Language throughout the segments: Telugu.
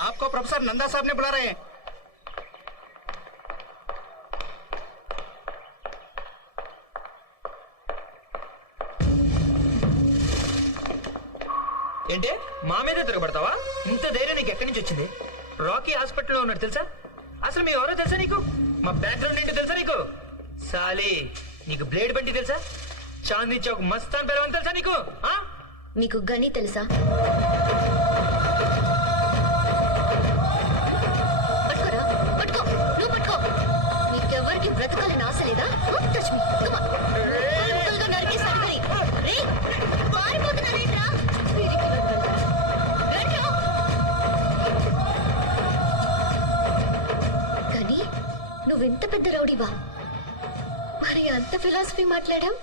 आपको प्रोफेसर नंदा साहब ने बुला रहे हैं ఏంటి మా మీద తిరగబడతావా ఇంత ధైర్యం నీకు ఎక్కడి నుంచి వచ్చింది రాకీ హాస్పిటల్లో ఉన్నాడు తెలుసా అసలు మీ ఎవరో తెలుసా నీకు మా బ్యాక్గ్రౌండ్ ఏంటో తెలుసా నీకు సాలీ నీకు బ్లేడ్ బండి తెలుసా చాందీ చౌక్ మస్తాన్ పేరు తెలుసా నీకు ఆ? నీకు గని తెలుసా నీకెవరికి బ్రతకాలని ఆశ లేదా టచ్ మీ ముక్కలుగా నరికేస్తాను మరి రేయ్, పారిపోతున్నారేంట్రా? వీరికి వదలరా. రండ్రా. గని నువ్వెంత పెద్ద రౌడీవా మరి అంత ఫిలాసఫీ మాట్లాడావు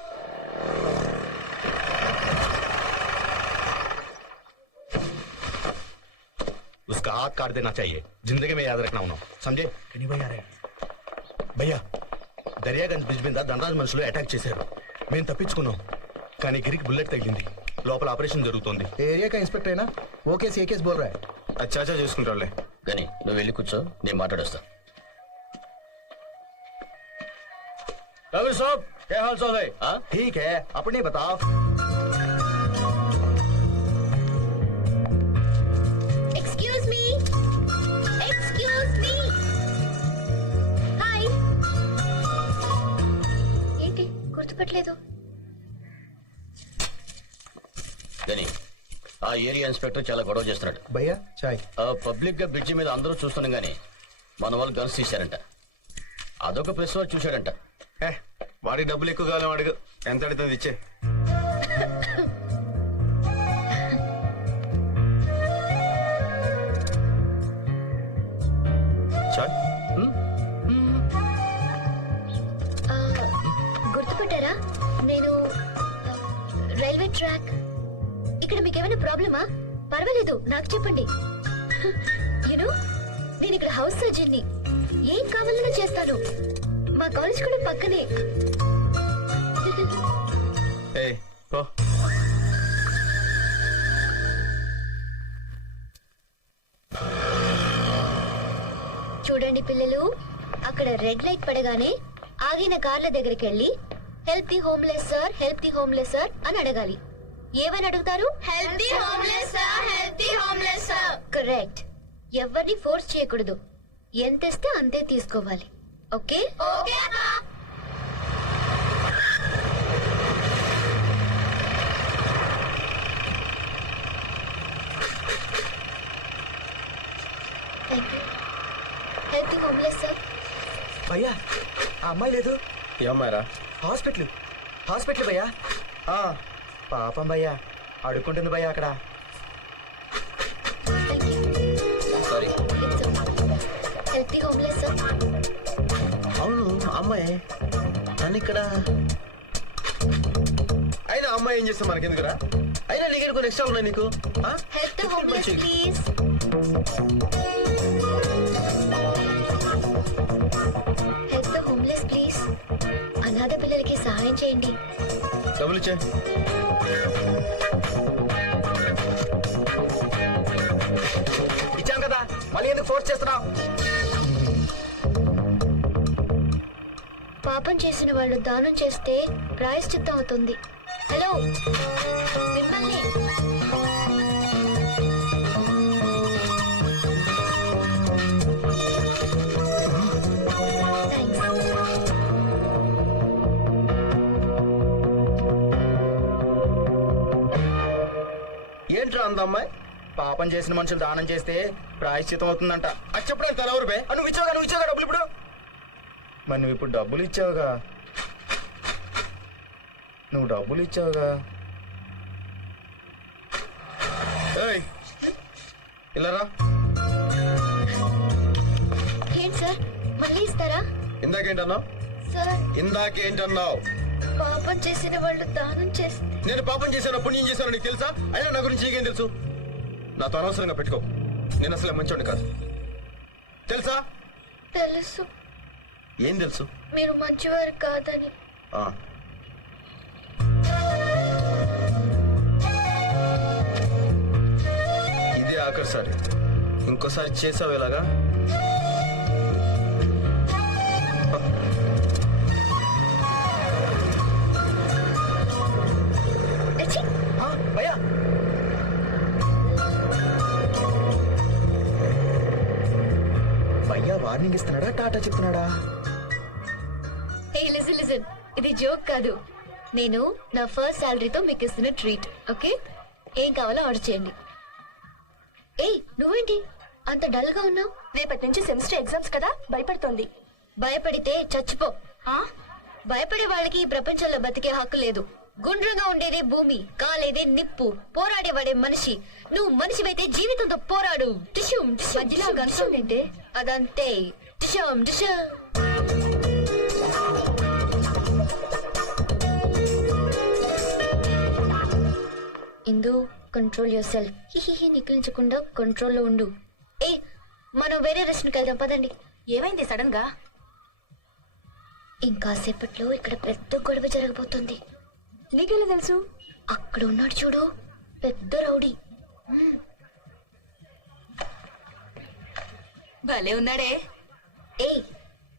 उसका हाथ काट देना चाहिए जिंदगी में याद रखना उन्होंने समझे कहीं भाई आ रहे हैं భయ్యా దర్యాగంజ్ బ్రిడ్జ్ మీద ధనరాజ్ మనుషులు అటాక్ చేశారు మేము తప్పించుకున్నాం కానీ గిరికి బుల్లెట్ తగిలింది లోపల ఆపరేషన్ జరుగుతోంది एरिया का इंस्पेक्टर है ना वो केस ये केस बोल रहा है అచ్చాచా చేసుకుంటారులే కానీ నువ్వు వెళ్ళి కూర్చో నేను మాట్లాడొస్తా రవి సాబ్ क्या हाल चाल है ఆ? ठीक है अपने बताओ గుర్తుపట్టలేదు. ఆ ఏరియా ఇన్స్పెక్టర్ చాలా గొడవ చేస్తున్నాడు. భయ్యా చాయ్. పబ్లిక్గా బ్రిడ్జి మీద అందరూ చూస్తున్నాం గానీ మన వాళ్ళు గన్స్ తీశారంట. అదొక ప్రెస్ వాళ్ళు చూశాడంట. వాడికి డబ్బులు ఎక్కువ కావాలి అడుగు. ఎంత అడిగితే ఇచ్చే. గుర్తుపట్టారా నేను రైల్వే ట్రాక్. ఇక్కడ మీకు ఏమైనా ప్రాబ్లమా? పర్వాలేదు నాకు చెప్పండి. యూనో నేను ఇక్కడ హౌస్ సర్జన్ని. ఏం కావాలన్నా చేస్తాను. మా కాలేజ్ కూడా పక్కనే. చూడండి పిల్లలు అక్కడ రెడ్ లైట్ పడగానే ఆగిన కార్ల దగ్గరికి వెళ్ళి help the homeless sir help the homeless sir అని అడగాలి. ఏమని అడుగుతారు? Help the homeless sir help the homeless sir correct ఎవరిని ఫోర్స్ చేయకూడదు. ఎంత ఇస్తే అంతే తీసుకోవాలి. ఓకే ఓకే భయ్యా ఆ అమ్మాయి లేదు. ఏమ్మారా హాస్పిటల్. హాస్పిటల్ భయ్యా. పాపం భయ్యా. అడుక్కుంటుంది భయ్యా అక్కడ. సారీ అవును అమ్మాయి. నన్ను ఇక్కడ అయినా అమ్మాయి ఏం చేస్తా మనకెందుకురా? అయినా నీకు కొన్ని ఎక్స్ట్రా ఉన్నాయి నీకు? హోమ్లెస్ ప్లీజ్ అనాథ పిల్లలకి సహాయం చేయండి. డబ్బులు ఇచ్చే ఇచ్చాం కదా మళ్ళీ ఎందుకు ఫోర్స్ చేస్తున్నావు? పాపం చేసిన వాళ్ళు దానం చేస్తే ప్రాయశ్చిత్తం అవుతుంది. హలో మిమ్మల్ని ఏంట్రా అంద అమ్మాయి పాపం చేసిన మనుషులు దానం చేస్తే ప్రాయశ్చితం అవుతుందంట. అది చెప్పడానికి తల ఎవరు బే. నువ్వు ఇచ్చావుగా నువ్వు ఇచ్చావుగా డబ్బులు ఇప్పుడు? మరి నువ్వు ఇప్పుడు డబ్బులు ఇచ్చావుగా? నువ్వు డబ్బులు ఇచ్చావుగా? ఏయ్ ఇల్లరా ఏంటి సార్? మళ్ళీ ఇస్తారా? ఇందాకేంటన్నావు? సార్. ఇందాకేంటన్నావు? పాపం చేసిన వాళ్ళు దానం చేస్తే నేను పాపం చేశాను పుణ్యం చేశాను నీకు తెలుసా? అయినా నా గురించి నీకేం తెలుసు? నాతో అనవసరంగా పెట్టుకో. నేను అసలు మంచోడిని కాదు. తెలుసా? తెలుసు. ఏం తెలుసు? మీరు మంచివారు కాదని. ఇదే ఆఖరిసారి ఇంకోసారి చేసావు ఇలాగా వార్నింగ్ ఇస్తున్నాడా టాటా చెప్తున్నాడా? ఏ లిజన్ లిజన్ ఇది జోక్ కాదు. నేను నా ఫస్ట్ శాలరీతో మీకు ఇస్తున్న ట్రీట్ ఓకే ఏం కావాలో ఆర్డర్ చేయండి. ఏయ్ నువ్వేంటి? అంత డల్గా ఉన్నావు? రేపటి నుంచి సెమిస్టర్ ఎగ్జామ్స్ కదా భయపడుతోంది. భయపడితే చచ్చిపో. భయపడే వాళ్ళకి ఈ ప్రపంచంలో బతికే హక్కు లేదు. గుండ్రంగా ఉండేదే భూమి కాలేదే నిప్పు పోరాడేవాడే మనిషి. నువ్వు మనిషివైతే జీవితంతో పోరాడు. టిష్యూమ్ మధ్యలో ఏంటే? అదంతే. టిష్యూమ్ టిష్యూమ్ ఇందు కంట్రోల్ యువర్ సెల్ఫ్ హిహిహి నిక్కించకుండా కంట్రోల్లో ఉండు. ఏ మనం వేరే రెస్టారెంట్కి వెళ్దాం పదండి. ఏమైంది సడన్గా ఇంకాసేపట్లో ఇక్కడ పెద్ద గొడవ జరగబోతుంది. నీకెలా తెలుసు? అక్కడ ఉన్నాడు చూడు పెద్ద రౌడీ. భలే ఉన్నాడే. ఏయ్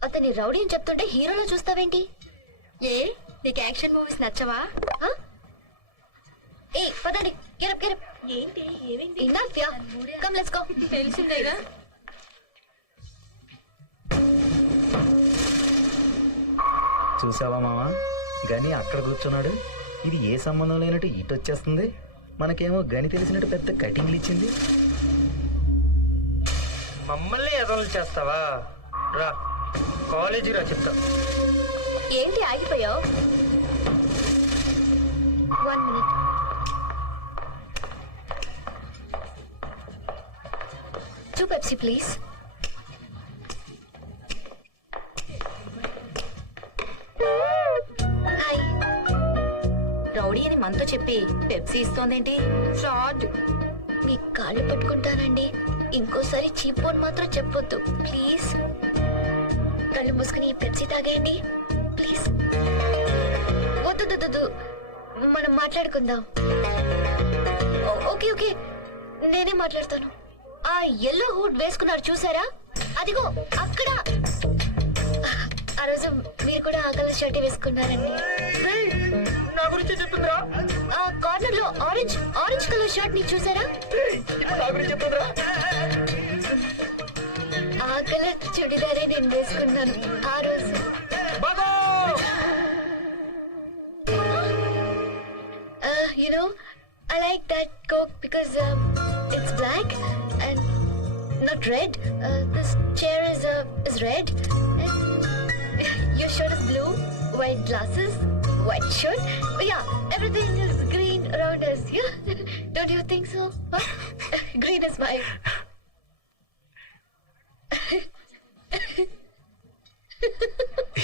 అతని రౌడీ అని చెప్తుంటే హీరోలో చూస్తావేంటి? ఏ నీకు యాక్షన్ మూవీస్ నచ్చవా? ఏయ్ పదండి గెరప్ గెరప్. ఏంటి ఏమైంది? Enough yeah come let's go తెలిసిందేగా? చూసావా మావా? గని అక్కడ కూర్చున్నాడు. ఇది ఏ సంబంధం లేనట్టు ఇటు వచ్చేస్తుంది మనకేమో గని తెలిసినట్టు పెద్ద కటింగ్లు ఇచ్చింది. మమ్మల్ని ఎదలు చేస్తావా? రా కాలేజీ రా చెప్తా. ఏంటి ఆగిపోయావు? One minute two Pepsi please hi rowdy అని మనతో చెప్పి పెప్సీ ఇస్తోందేంటి? ఫ్రాడ్ మీ కాళ్ళు పట్టుకుంటానండి. ఇంకోసారి చీప్ ఫోన్ మాత్రం చెప్పొద్దు. ప్లీజ్. కళ్ళు మూసుకుని ఈ పెప్సీ తాగేయండి. ప్లీజ్. వద్దు మనం మాట్లాడుకుందాం. Okay okay. నేనే మాట్లాడతాను. ఆ ఎల్లో హూడ్ వేసుకున్నారు చూసారా? అదిగో అక్కడ. ఆ రోజు మీరు కూడా ఆ కలర్ షర్ట్ వేసుకున్నారండి. నా గురించి చెప్తుందిరా. ఆరెంజ్ కలర్ షర్ట్ని చూసారా ఏయ్, ఇప్పుడు నా గురించి చెప్తుందిరా ఆ కలర్ చుడిదారే నేను వేసుకున్నాను ఆ రోజు బాగో you know I like that coke because it's black and not red this chair is is red your shirt is blue white glasses white shirt yeah everything is do you think so huh? green is my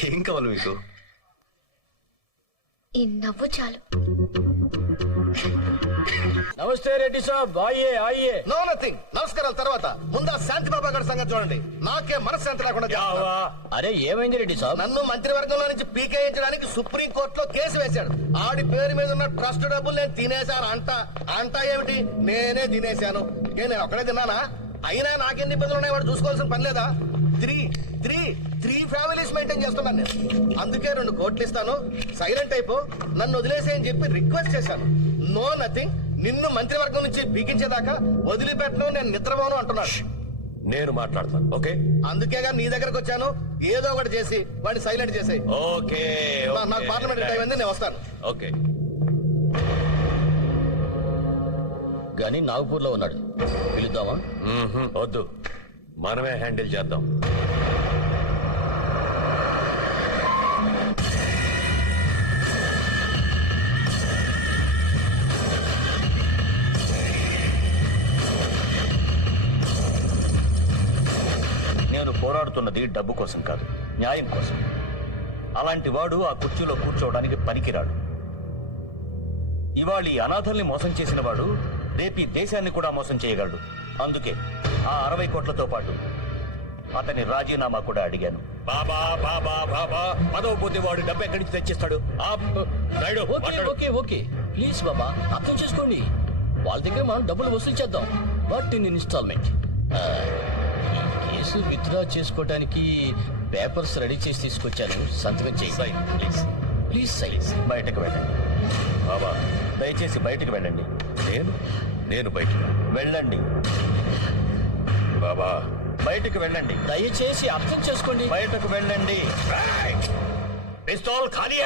ఏం కావాలి మీకు ఈ నవ్వు చాలు. నమస్తే రెడ్డి సాబ్ ఆయ్యే ఆయ్యే. నో నథింగ్ నమస్కారాల తర్వాత. ముందు శాంతి బాబా గారి సంగతి చూడండి. నాకే మనశ్శాంతి లేకుండా చేస్తున్నారు. అరే ఏమైంది రెడ్డి సాబ్? నన్ను మంత్రివర్గంలో నుంచి పీకేయించడానికి సుప్రీం కోర్టులో కేసు వేశాడు. ఆడి పేరు మీద ఉన్న ట్రస్ట్ డబ్బులు నేను తినేశాను అంట. అంట ఏమిటి? నేనే తినేశాను. ఏ నేను ఒక్కడే తిన్నానా? అయినా నాకెన్ని ఇబ్బందులు ఉన్నాయి వాడు చూసుకోవాల్సిన పని లేదా? Three three three families maintain చేస్తున్నాను నేను. అందుకే రెండు కోట్లు ఇస్తాను. సైలెంట్ అయిపో. నన్ను వదిలేసేయని చెప్పి రిక్వెస్ట్ చేశాను. No nothing. నిన్ను మంత్రివర్గం నుంచి పీకించేదాకా వదిలిపెట్టను నేను నిద్రపోను అంటున్నాడు. నేను మాట్లాడతాను ఓకే? అందుకేగా నీ దగ్గరకు వచ్చాను. ఏదో ఒకటి చేసి వాడిని సైలెంట్ చేసేయి. ఓకే నా- నాకు పార్లమెంట్ టైం అయింది నేను వస్తాను. ఓకే. గాని నాగపూర్లో ఉన్నాడు. పిలుద్దామా. వద్దు. మనమే హ్యాండిల్ చేద్దాం. నేను పోరాడుతున్నది డబ్బు కోసం కాదు న్యాయం కోసం. అలాంటి వాడు ఆ కుర్చీలో కూర్చోవడానికి పనికిరాడు. ఇవాళ ఈ అనాథల్ని మోసం చేసిన వాడు రేపు దేశాన్ని కూడా మోసం చేయగలడు. అందుకే ఆ అరవై కోట్లతో పాటు అతని రాజీనామా కూడా అడిగాను. బాబా బాబా బాబా పదవ పోతే వాడు డబ్బు ఎక్కడి నుంచి తెచ్చిస్తాడు. నాయుడు, ఓకే మాట్లాడు. Okay okay. ప్లీజ్ బాబా అర్థం చేసుకోండి. వాళ్ళ దగ్గర మనం డబ్బులు వసూలు చేద్దాం. బట్ ఇన్ ఇన్స్టాల్మెంట్ ఆ, ఈ కేసు విత్డ్రా చేసుకోవడానికి పేపర్స్ రెడీ చేసి తీసుకొచ్చాను. సంతకం చేయి ప్లీజ్ ప్లీజ్ సైన్ బయటకు వెళ్ళండి. బాబా. దయచేసి బయటకు వెళ్ళండి. నేను? నేను బయటకు వెళ్ళండి. బాబా. బయటకు వెళ్ళండి. దయచేసి అర్థం చేసుకోండి. బయటకు వెళ్ళండి. పిస్తోల్ ఖాళీ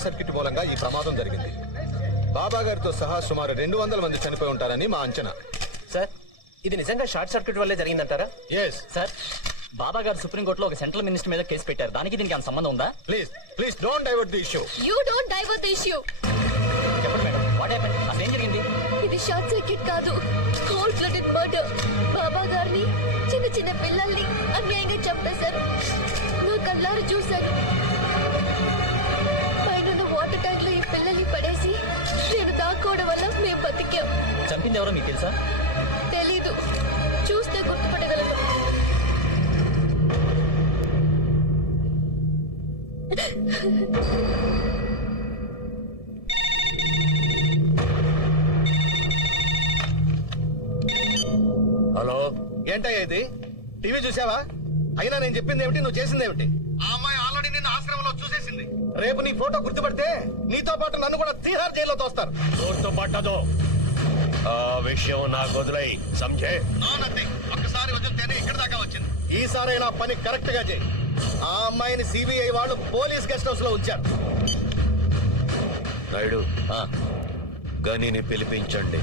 షార్ట్ సర్క్యూట్ మూలంగా ఈ ప్రమాదం జరిగింది. బాబా గారితో సహా సుమారు రెండు వందల మంది చనిపోయి ఉంటారని మా అంచనా. సార్ ఇది నిజంగా షార్ట్ సర్క్యూట్ వల్లే జరిగిందంటారా? ఎస్ సార్ బాబా గారు సుప్రీంకోర్టులో ఒక సెంట్రల్ మినిస్టర్ మీద కేసు పెట్టారు. దానికి దీనికి అంత సంబంధం ఉందా? Please please don't divert the issue you don't divert issue చెప్పండి మేడం వాట్ హ్యాపెన్ అసలు ఏం జరిగింది? ఇది షార్ట్ సర్క్యూట్ కాదు. కోల్డ్ బ్లడెడ్ మర్డర్ బాబా గారిని చిన్న చిన్న పిల్లల్ని అన్యాయంగా చంపేశారు. నా కళ్ళారు చూశాను. దాక్కోవడం వల్ల మేము బతికాం. చంపింది ఎవరో మీకు తెలుసా? తెలీదు. చూస్తే గుర్తుపట్టగలను. హలో ఏంటయ్యా ఇది? టీవీ చూసావా అయినా నేను చెప్పింది ఏమిటి నువ్వు చేసింది ఏమిటి ఆ ఆశ్రమంలో చూసేసింది. రేపు నీ ఫోటో గుర్తుపడితే నీతో పాటు నన్ను కూడా తీహార్ జైల్లో తోస్తారు. గుర్తుపట్టదు ఆ విషయం నాకు వదిలై సంజయ్. ఒక్కసారి వదిలితేనే ఇక్కడ దాకా వచ్చింది. ఈసారైనా పని కరెక్ట్గా చేయి. ఆ అమ్మాయిని సిబిఐ వాళ్ళు పోలీస్ గెస్ట్ హౌస్లో ఉంచారు. నాయుడు ఆ, గనిని పిలిపించండి.